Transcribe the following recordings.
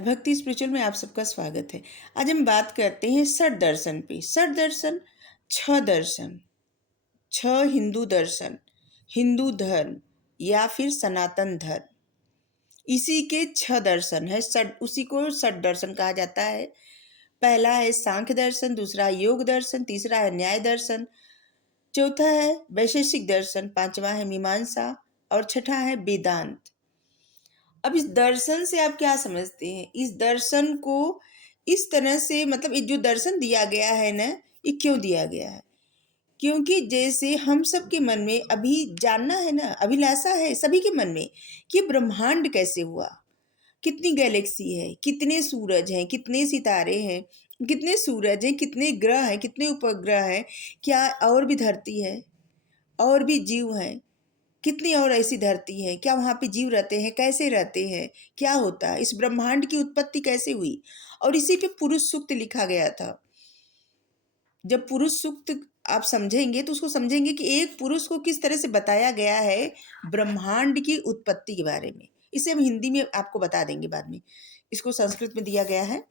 भक्ति स्पिरिचुअल में आप सबका स्वागत है। आज हम बात करते हैं षट दर्शन पे। षट दर्शन, छह दर्शन, छह हिंदू दर्शन, हिंदू धर्म या फिर सनातन धर्म, इसी के छह दर्शन है। षट, उसी को षट दर्शन कहा जाता है। पहला है सांख्य दर्शन, दूसरा योग दर्शन, तीसरा है न्याय दर्शन, चौथा है वैशेषिक दर्शन, पांचवा है मीमांसा और छठा है वेदांत। अब इस दर्शन से आप क्या समझते हैं? इस दर्शन को इस तरह से, मतलब ये जो दर्शन दिया गया है ना, ये क्यों दिया गया है? क्योंकि जैसे हम सब के मन में अभी जानना है ना, अभिलाषा है सभी के मन में कि ब्रह्मांड कैसे हुआ, कितनी गैलेक्सी है, कितने सूरज हैं, कितने सितारे हैं, कितने सूरज हैं, कितने ग्रह हैं, कितने उपग्रह हैं, क्या और भी धरती है, और भी जीव हैं, कितनी और ऐसी धरती है, क्या वहाँ पे जीव रहते हैं, कैसे रहते हैं, क्या होता है, इस ब्रह्मांड की उत्पत्ति कैसे हुई। और इसी पे पुरुष सूक्त लिखा गया था। जब पुरुष सूक्त आप समझेंगे तो उसको समझेंगे कि एक पुरुष को किस तरह से बताया गया है ब्रह्मांड की उत्पत्ति के बारे में। इसे हम हिंदी में आपको बता देंगे बाद में, इसको संस्कृत में दिया गया है।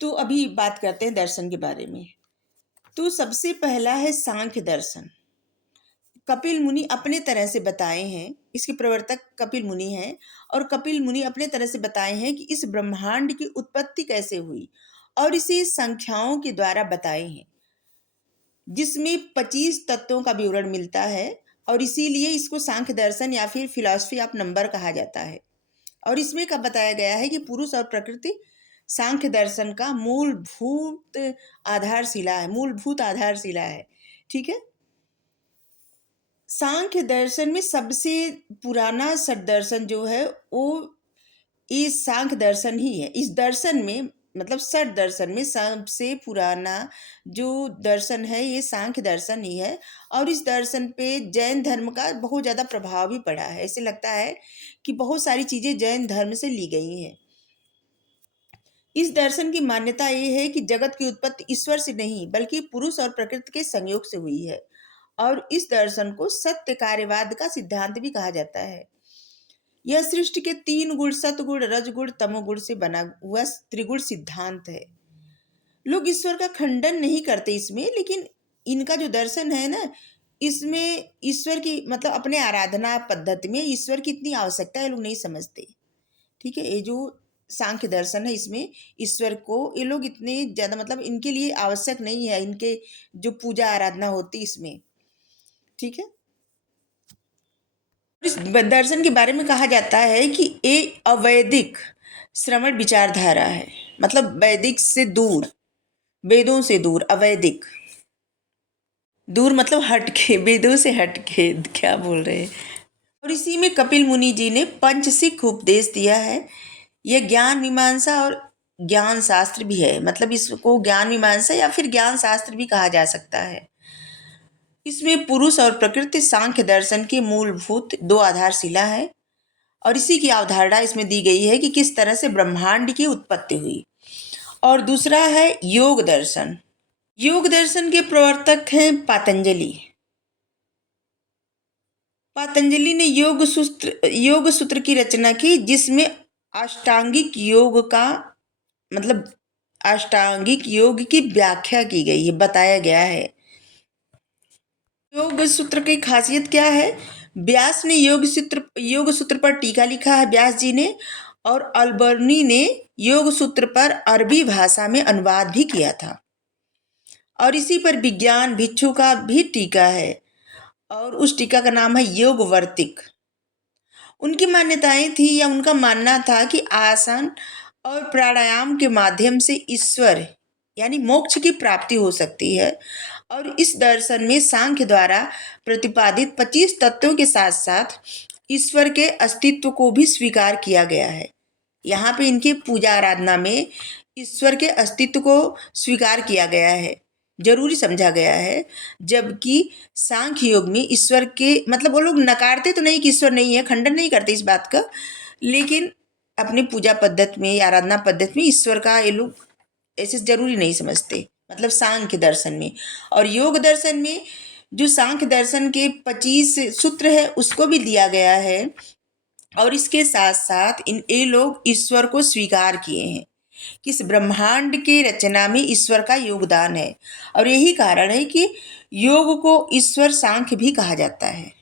तो अभी बात करते हैं दर्शन के बारे में। तो सबसे पहला है सांख्य दर्शन। कपिल मुनि अपने तरह से बताए हैं, इसके प्रवर्तक कपिल मुनि हैं, और कपिल मुनि अपने तरह से बताए हैं कि इस ब्रह्मांड की उत्पत्ति कैसे हुई, और इसे संख्याओं के द्वारा बताए हैं, जिसमें 25 तत्वों का विवरण मिलता है, और इसीलिए इसको सांख्य दर्शन या फिर फिलॉसफी ऑफ नंबर कहा जाता है। और इसमें का बताया गया है कि पुरुष और प्रकृति सांख्य दर्शन का मूलभूत आधारशिला है। ठीक है। सांख्य दर्शन में सबसे पुराना षट दर्शन जो है वो ये सांख्य दर्शन ही है। इस दर्शन में, मतलब षट दर्शन में सबसे पुराना जो दर्शन है ये सांख्य दर्शन ही है। और इस दर्शन पे जैन धर्म का बहुत ज़्यादा प्रभाव भी पड़ा है। ऐसे लगता है कि बहुत सारी चीज़ें जैन धर्म से ली गई हैं। इस दर्शन की मान्यता ये है कि जगत की उत्पत्ति ईश्वर से नहीं बल्कि पुरुष और प्रकृति के संयोग से हुई है। और इस दर्शन को सत्य कार्यवाद का सिद्धांत भी कहा जाता है। यह सृष्टि के 3 गुण, सतगुण, रजगुण, तमोगुण से बना हुआ त्रिगुण सिद्धांत है। लोग ईश्वर का खंडन नहीं करते इसमें, लेकिन इनका जो दर्शन है ना, इसमें ईश्वर की, मतलब अपने आराधना पद्धति में ईश्वर की इतनी आवश्यकता है लोग नहीं समझते। ठीक है। ये जो सांख्य दर्शन है इसमें ईश्वर को ये लोग इतने ज़्यादा, मतलब इनके लिए आवश्यक नहीं है, इनके जो पूजा आराधना होती इसमें। ठीक है। इस दर्शन के बारे में कहा जाता है कि ये अवैदिक श्रवण विचारधारा है, मतलब वैदिक से दूर, वेदों से दूर, अवैदिक दूर मतलब हटके, वेदों से हटके, क्या बोल रहे हैं। और इसी में कपिल मुनि जी ने पंचसिख उपदेश दिया है। यह ज्ञान मीमांसा और ज्ञान शास्त्र भी है, मतलब इसको ज्ञान मीमांसा या फिर ज्ञान शास्त्र भी कहा जा सकता है। इसमें पुरुष और प्रकृति सांख्य दर्शन की मूलभूत 2 आधारशिला है, और इसी की अवधारणा इसमें दी गई है कि किस तरह से ब्रह्मांड की उत्पत्ति हुई। और दूसरा है योग दर्शन। योग दर्शन के प्रवर्तक हैं पातंजलि। पातंजलि ने योग सूत्र की रचना की, जिसमें अष्टांगिक योग का, मतलब अष्टांगिक योग की व्याख्या की गई है, बताया गया है। योग सूत्र की खासियत क्या है? व्यास ने योग सूत्र पर टीका लिखा है, व्यास जी ने, और अलबर्नी ने योग सूत्र पर अरबी भाषा में अनुवाद भी किया था। और इसी पर विज्ञान भिक्षु का भी टीका है, और उस टीका का नाम है योगवर्तिक। उनकी मान्यताएं थी, या उनका मानना था कि आसन और प्राणायाम के माध्यम से ईश्वर यानी मोक्ष की प्राप्ति हो सकती है। और इस दर्शन में सांख्य द्वारा प्रतिपादित 25 तत्वों के साथ साथ ईश्वर के अस्तित्व को भी स्वीकार किया गया है। यहाँ पे इनकी पूजा आराधना में ईश्वर के अस्तित्व को स्वीकार किया गया है, जरूरी समझा गया है। जबकि सांख्य योग में ईश्वर के, मतलब वो लोग नकारते तो नहीं कि ईश्वर नहीं है, खंडन नहीं करते इस बात का, लेकिन अपनी पूजा पद्धति में या आराधना पद्धति में ईश्वर का ये लोग ऐसे जरूरी नहीं समझते, मतलब सांख्य दर्शन में। और योग दर्शन में जो सांख्य दर्शन के 25 सूत्र है उसको भी दिया गया है और इसके साथ साथ ये लोग ईश्वर को स्वीकार किए हैं कि इस ब्रह्मांड की रचना में ईश्वर का योगदान है। और यही कारण है कि योग को ईश्वर सांख्य भी कहा जाता है।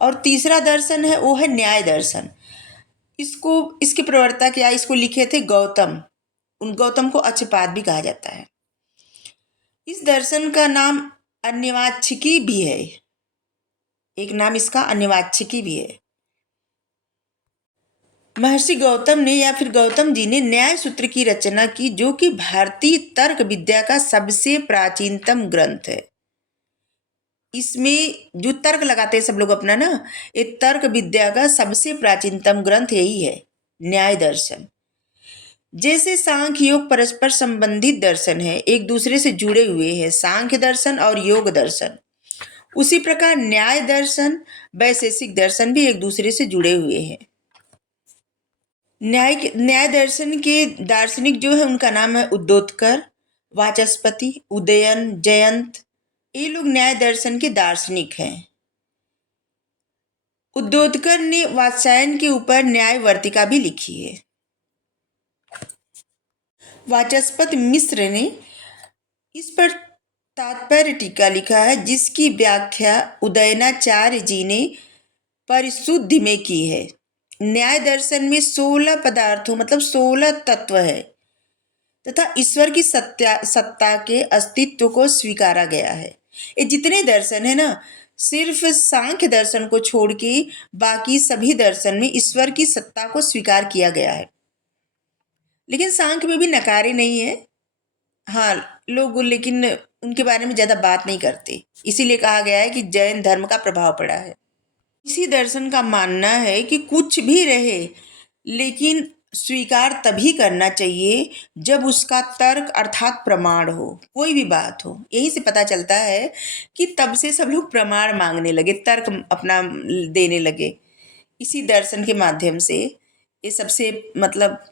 और तीसरा दर्शन है वो है न्याय दर्शन। इसको इसके प्रवर्तक या इसको लिखे थे गौतम। उन गौतम को अक्षपाद भी कहा जाता है। इस दर्शन का नाम अन्यवाच्यकी भी है। एक नाम इसका अन्यवाच्यकी भी है। महर्षि गौतम ने या फिर गौतम जी ने न्याय सूत्र की रचना की, जो कि भारतीय तर्क विद्या का सबसे प्राचीनतम ग्रंथ है। इसमें जो तर्क लगाते हैं सब लोग अपना ना, ये तर्क विद्या का सबसे प्राचीनतम ग्रंथ यही है, न्याय दर्शन। जैसे सांख्य योग परस्पर संबंधित दर्शन है, एक दूसरे से जुड़े हुए हैं, सांख्य दर्शन और योग दर्शन, उसी प्रकार न्याय दर्शन वैशेषिक दर्शन भी एक दूसरे से जुड़े हुए हैं। न्याय दर्शन के दार्शनिक जो है उनका नाम है उद्योतकर, वाचस्पति, उदयन, जयंत। ये लोग न्याय दर्शन के दार्शनिक हैं। उद्योतकर ने वात्स्यायन के ऊपर न्याय वर्तिका भी लिखी है। वाचस्पति मिश्र ने इस पर तात्पर्य टीका लिखा है, जिसकी व्याख्या उदयनाचार्य जी ने परिशुद्धि में की है। न्याय दर्शन में 16 पदार्थों मतलब 16 तत्व है तथा ईश्वर की सत्ता के अस्तित्व को स्वीकारा गया है। ये जितने दर्शन है ना, सिर्फ सांख्य दर्शन को छोड़ के बाकी सभी दर्शन में ईश्वर की सत्ता को स्वीकार किया गया है। लेकिन सांख्य में भी नकारे नहीं है। हाँ, लोग लेकिन उनके बारे में ज़्यादा बात नहीं करते, इसीलिए कहा गया है कि जैन धर्म का प्रभाव पड़ा है। इसी दर्शन का मानना है कि कुछ भी रहे, लेकिन स्वीकार तभी करना चाहिए जब उसका तर्क अर्थात प्रमाण हो। कोई भी बात हो, यहीं से पता चलता है कि तब से सब लोग प्रमाण मांगने लगे, तर्क अपना देने लगे। इसी दर्शन के माध्यम से ये सबसे मतलब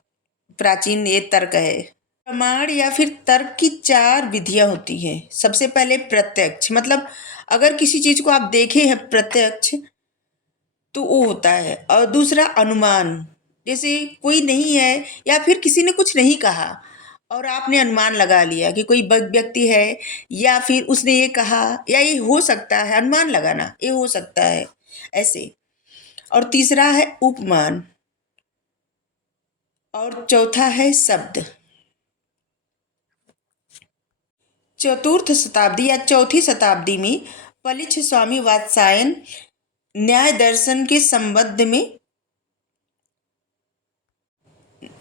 प्राचीन ये तर्क है। प्रमाण या फिर तर्क की 4 विधियां होती हैं। सबसे पहले प्रत्यक्ष, मतलब अगर किसी चीज को आप देखे हैं प्रत्यक्ष तो वो होता है। और दूसरा अनुमान, जैसे कोई नहीं है या फिर किसी ने कुछ नहीं कहा और आपने अनुमान लगा लिया कि कोई व्यक्ति है या फिर उसने ये कहा या ये हो सकता है, अनुमान लगाना ये हो सकता है ऐसे। और तीसरा है उपमान और चौथा है शब्द। चतुर्थ शताब्दी या चौथी शताब्दी में पलिछ स्वामी वात्स्यायन न्याय दर्शन के संबंध में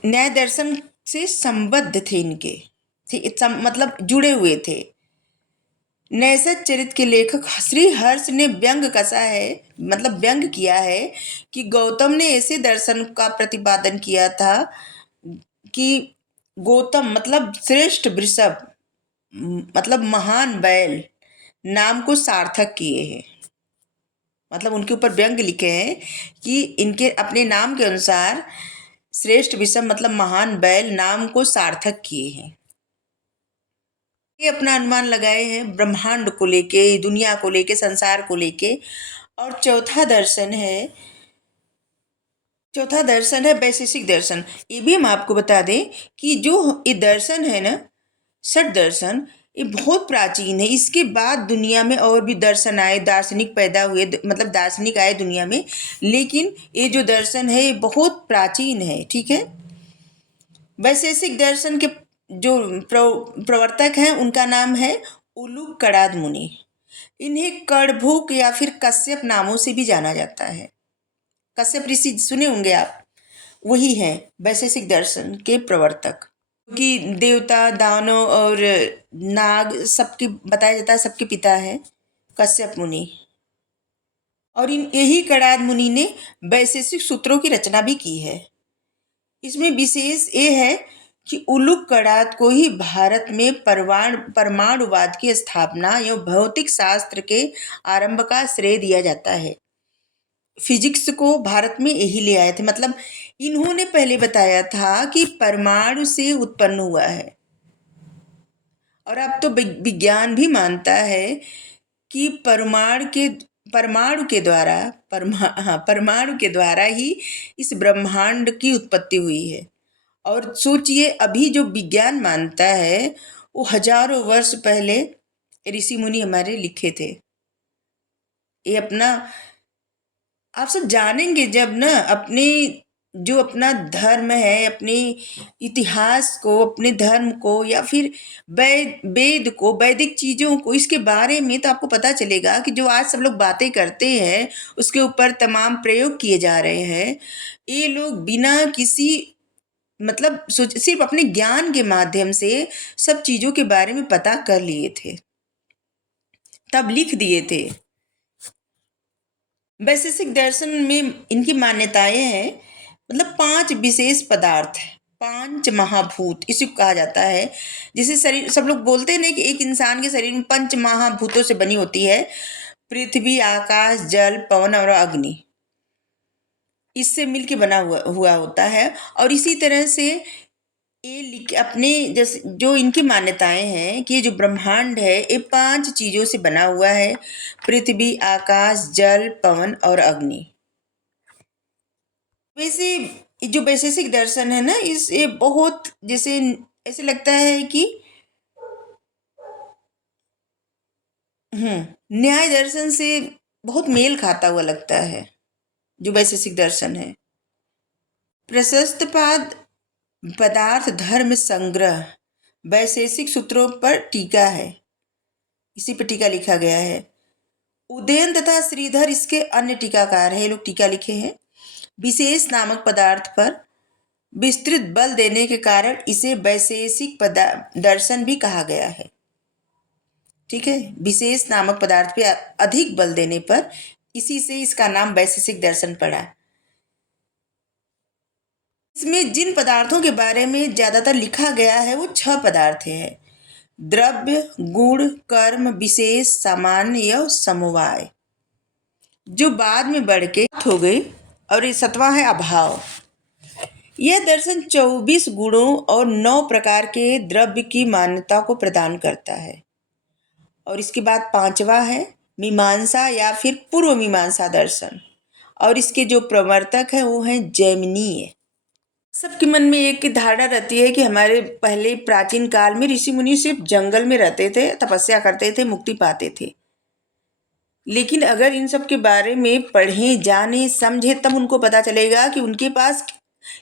न्याय दर्शन से संबद्ध थे, इनके मतलब जुड़े हुए थे। नैषध चरित के लेखक श्री हर्ष ने व्यंग कसा है, मतलब व्यंग किया है कि गौतम ने ऐसे दर्शन का प्रतिपादन किया था कि गौतम मतलब श्रेष्ठ वृषभ मतलब महान बैल नाम को सार्थक किए हैं। मतलब उनके ऊपर व्यंग लिखे हैं कि इनके अपने नाम के अनुसार श्रेष्ठ वृषभ मतलब महान बैल नाम को सार्थक किए हैं। ये अपना अनुमान लगाए हैं ब्रह्मांड को लेके, दुनिया को लेके, संसार को लेके। और चौथा दर्शन है वैशेषिक दर्शन। ये भी हम आपको बता दें कि जो ये दर्शन है ना, षट दर्शन, ये बहुत प्राचीन है। इसके बाद दुनिया में और भी दर्शन आए, दार्शनिक पैदा हुए, मतलब दार्शनिक आए दुनिया में, लेकिन ये जो दर्शन है ये बहुत प्राचीन है। ठीक है। वैशेषिक दर्शन के जो प्रवर्तक हैं उनका नाम है उलूक कड़ाद मुनि। इन्हें कड़भूक या फिर कश्यप नामों से भी जाना जाता है। कश्यप ऋषि सुने होंगे आप, वही हैं वैशेषिक दर्शन के प्रवर्तक। कि देवता, दानव और नाग सबके बताया जाता है, सबके पिता है कश्यप मुनि। और इन यही कड़ाद मुनि ने वैशेषिक सूत्रों की रचना भी की है। इसमें विशेष ये है कि उलूक कड़ाद को ही भारत में परमाणुवाद की स्थापना एवं भौतिक शास्त्र के आरंभ का श्रेय दिया जाता है। फिजिक्स को भारत में यही ले आए थे, मतलब इन्होंने पहले बताया था कि परमाणु से उत्पन्न हुआ है। और अब तो विज्ञान भी मानता है कि परमाणु के परमाणु के द्वारा ही इस ब्रह्मांड की उत्पत्ति हुई है। और सोचिए, अभी जो विज्ञान मानता है वो हजारों वर्ष पहले ऋषि मुनि हमारे लिखे थे। ये अपना आप सब जानेंगे जब ना अपने जो अपना धर्म है, अपने इतिहास को, अपने धर्म को, या फिर वेद को, वैदिक चीज़ों को, इसके बारे में तो आपको पता चलेगा कि जो आज सब लोग बातें करते हैं उसके ऊपर तमाम प्रयोग किए जा रहे हैं। ये लोग बिना किसी मतलब सिर्फ अपने ज्ञान के माध्यम से सब चीज़ों के बारे में पता कर लिए थे, तब लिख दिए थे। वैशेषिक दर्शन में इनकी मान्यताएं हैं, मतलब 5 विशेष पदार्थ, 5 महाभूत इसे कहा जाता है। जिसे शरीर सब लोग बोलते हैं ना कि एक इंसान के शरीर में 5 महाभूतों से बनी होती है, पृथ्वी, आकाश, जल, पवन और अग्नि, इससे मिलके बना हुआ होता है। और इसी तरह से ये अपने जैसे जो इनकी मान्यताएं हैं कि ये जो ब्रह्मांड है ये 5 चीज़ों से बना हुआ है, पृथ्वी, आकाश, जल, पवन और अग्नि। वैसे जो वैशेषिक दर्शन है ना, इस ये बहुत जैसे ऐसे लगता है कि न्याय दर्शन से बहुत मेल खाता हुआ लगता है जो वैशेषिक दर्शन है। प्रशस्त पाद पदार्थ धर्म संग्रह वैशेषिक सूत्रों पर टीका है, इसी पर टीका लिखा गया है। उदयन तथा श्रीधर इसके अन्य टीकाकार हैं, ये लोग टीका लिखे हैं। विशेष नामक पदार्थ पर विस्तृत बल देने के कारण इसे वैशेषिक दर्शन भी कहा गया है। ठीक है, विशेष नामक पदार्थ पे अधिक बल देने पर इसी से इसका नाम वैशेषिक दर्शन पड़ा। इसमें जिन पदार्थों के बारे में ज्यादातर लिखा गया है वो 6 पदार्थ हैं: द्रव्य, गुण, कर्म, विशेष, सामान्य या समवाय, जो बाद में बढ़ के हो गई। और ये 7वां है अभाव। यह दर्शन 24 गुणों और 9 प्रकार के द्रव्य की मान्यता को प्रदान करता है। और इसके बाद 5वां है मीमांसा या फिर पूर्व मीमांसा दर्शन, और इसके जो प्रवर्तक है वो हैं जैमिनीय। सबके मन में एक धारणा रहती है कि हमारे पहले प्राचीन काल में ऋषि मुनि सिर्फ जंगल में रहते थे, तपस्या करते थे, मुक्ति पाते थे। लेकिन अगर इन सब के बारे में पढ़ें, जाने, समझे, तब उनको पता चलेगा कि उनके पास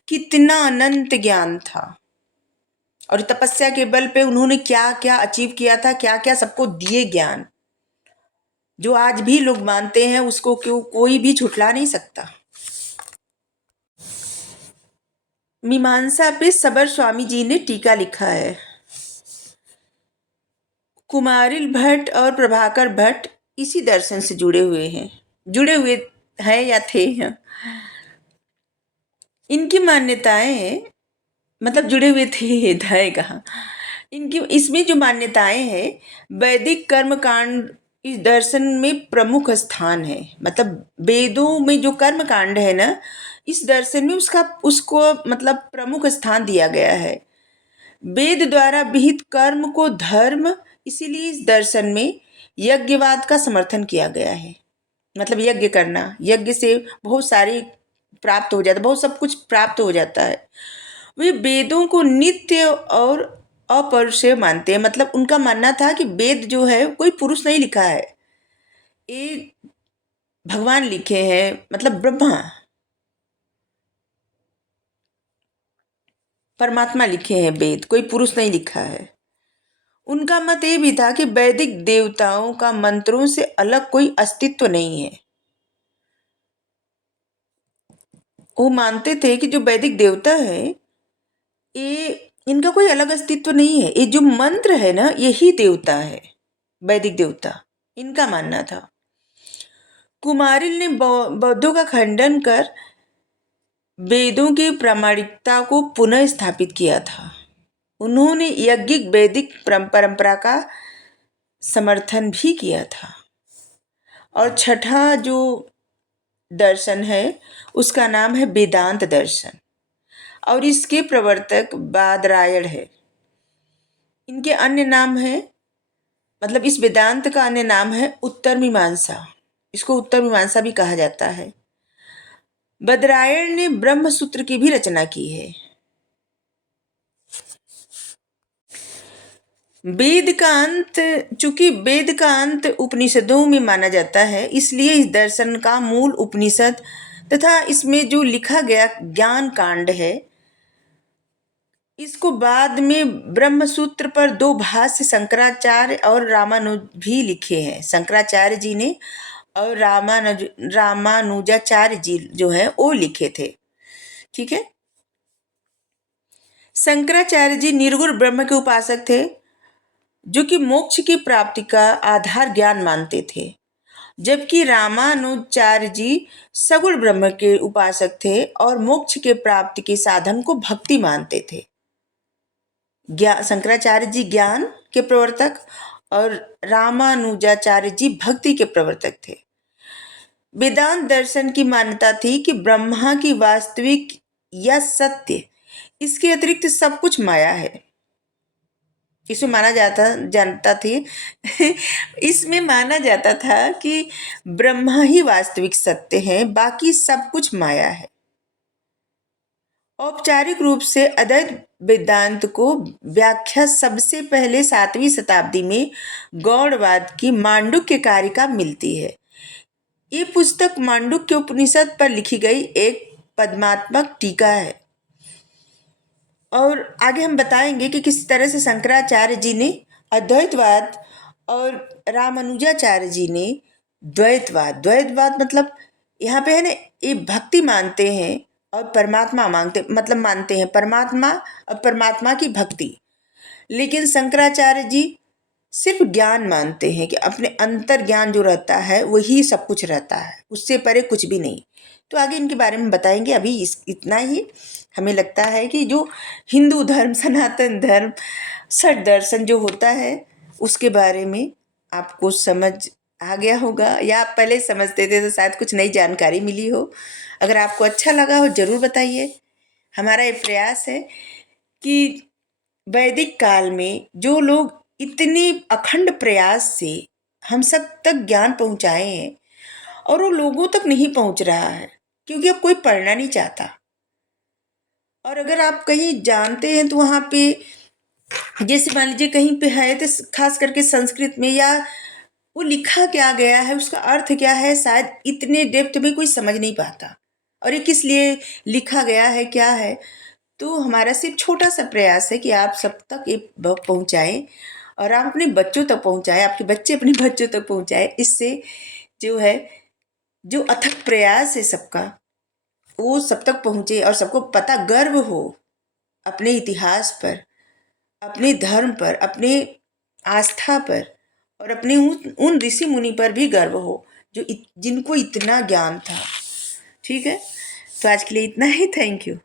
कितना अनंत ज्ञान था और तपस्या के बल पे उन्होंने क्या क्या अचीव किया था, क्या क्या सबको दिए ज्ञान, जो आज भी लोग मानते हैं, उसको क्यों कोई भी झुठला नहीं सकता। मीमांसा पे सबर स्वामी जी ने टीका लिखा है। कुमारिल भट्ट और प्रभाकर भट्ट इसी दर्शन से जुड़े हुए हैं या थे हैं। इनकी मान्यताएं मतलब जुड़े हुए थे, थे कहाँ, इनकी इसमें जो मान्यताएं हैं, वैदिक कर्म कांड इस दर्शन में प्रमुख स्थान है। मतलब वेदों में जो कर्म कांड है ना, इस दर्शन में उसको मतलब प्रमुख स्थान दिया गया है। वेद द्वारा विहित कर्म को धर्म, इसीलिए इस दर्शन में यज्ञवाद का समर्थन किया गया है। मतलब यज्ञ करना, यज्ञ से बहुत सारी प्राप्त हो जाता है, बहुत सब कुछ प्राप्त हो जाता है। वे वेदों को नित्य और अपौरुषेय मानते हैं। मतलब उनका मानना था कि वेद जो है कोई पुरुष नहीं लिखा है, ये भगवान लिखे हैं, मतलब ब्रह्मा परमात्मा लिखे हैं वेद, कोई पुरुष नहीं लिखा है। उनका मत ये भी था कि वैदिक देवताओं का मंत्रों से अलग कोई अस्तित्व नहीं है। वो मानते थे कि जो वैदिक देवता है ये इनका कोई अलग अस्तित्व नहीं है, ये जो मंत्र है ना यही देवता है, वैदिक देवता, इनका मानना था। कुमारिल ने बौद्धों का खंडन कर वेदों की प्रामाणिकता को पुनः स्थापित किया था। उन्होंने यज्ञिक वैदिक परंपरा का समर्थन भी किया था। और छठा जो दर्शन है उसका नाम है वेदांत दर्शन, और इसके प्रवर्तक बादरायण है। इनके अन्य नाम है, मतलब इस वेदांत का अन्य नाम है उत्तर मीमांसा। इसको उत्तर मीमांसा भी कहा जाता है। बदरायण ने ब्रह्म सूत्र की भी रचना की है। वेद का अंत, चूंकि वेद का अंत उपनिषदों में माना जाता है, इसलिए इस दर्शन का मूल उपनिषद तथा इसमें जो लिखा गया ज्ञान कांड है, इसको बाद में ब्रह्म सूत्र पर 2 भाष्य शंकराचार्य और रामानुज भी लिखे हैं। शंकराचार्य जी ने और रामानुजाचार्य जी जो है वो लिखे थे। ठीक है। शंकराचार्य जी निर्गुण ब्रह्म के उपासक थे, जो कि मोक्ष की प्राप्ति का आधार ज्ञान मानते थे, जबकि रामानुजाचार्य जी सगुण ब्रह्म के उपासक थे और मोक्ष के प्राप्ति के साधन को भक्ति मानते थे। शंकराचार्य जी ज्ञान के प्रवर्तक और रामानुजाचार्य जी भक्ति के प्रवर्तक थे। वेदांत दर्शन की मान्यता थी कि ब्रह्मा की वास्तविक या सत्य, इसके अतिरिक्त सब कुछ माया है। इसमें माना जाता था कि ब्रह्मा ही वास्तविक सत्य है, बाकी सब कुछ माया है। औपचारिक रूप से अद्वैत वेदांत को व्याख्या सबसे पहले 7वीं शताब्दी में गौड़वाद की मांडुक्य कारिका मिलती है। ये पुस्तक मांडुक्य उपनिषद पर लिखी गई एक पद्मात्मक टीका है। और आगे हम बताएंगे कि किस तरह से शंकराचार्य जी ने अद्वैतवाद और रामानुजाचार्य जी ने द्वैतवाद मतलब यहाँ पे है ना, ये भक्ति मानते हैं और परमात्मा मानते हैं परमात्मा और परमात्मा की भक्ति। लेकिन शंकराचार्य जी सिर्फ ज्ञान मानते हैं कि अपने अंतर ज्ञान जो रहता है वही सब कुछ रहता है, उससे परे कुछ भी नहीं। तो आगे इनके बारे में बताएंगे। अभी इतना ही हमें लगता है कि जो हिंदू धर्म, सनातन धर्म, षट दर्शन जो होता है उसके बारे में आपको समझ आ गया होगा, या आप पहले समझते थे तो शायद कुछ नई जानकारी मिली हो। अगर आपको अच्छा लगा हो ज़रूर बताइए। हमारा ये प्रयास है कि वैदिक काल में जो लोग इतने अखंड प्रयास से हम सब तक ज्ञान पहुंचाए हैं, और वो लोगों तक नहीं पहुंच रहा है क्योंकि अब कोई पढ़ना नहीं चाहता। और अगर आप कहीं जानते हैं तो वहाँ पे जैसे मान लीजिए कहीं पे है तो खास करके संस्कृत में, या वो लिखा क्या गया है, उसका अर्थ क्या है, शायद इतने डेप्थ में कोई समझ नहीं पाता, और ये किस लिए लिखा गया है, क्या है। तो हमारा सिर्फ छोटा सा प्रयास है कि आप सब तक ये पहुँचाएं, और आप अपने बच्चों तक पहुँचाएं, आपके बच्चे अपने बच्चों तक पहुँचाएं। इससे जो है, जो अथक प्रयास है सबका, वो सब तक पहुँचे और सबको पता, गर्व हो अपने इतिहास पर, अपने धर्म पर, अपने आस्था पर, और अपने उन ऋषि मुनि पर भी गर्व हो जो जिनको इतना ज्ञान था। ठीक है, तो आज के लिए इतना ही। Thank you.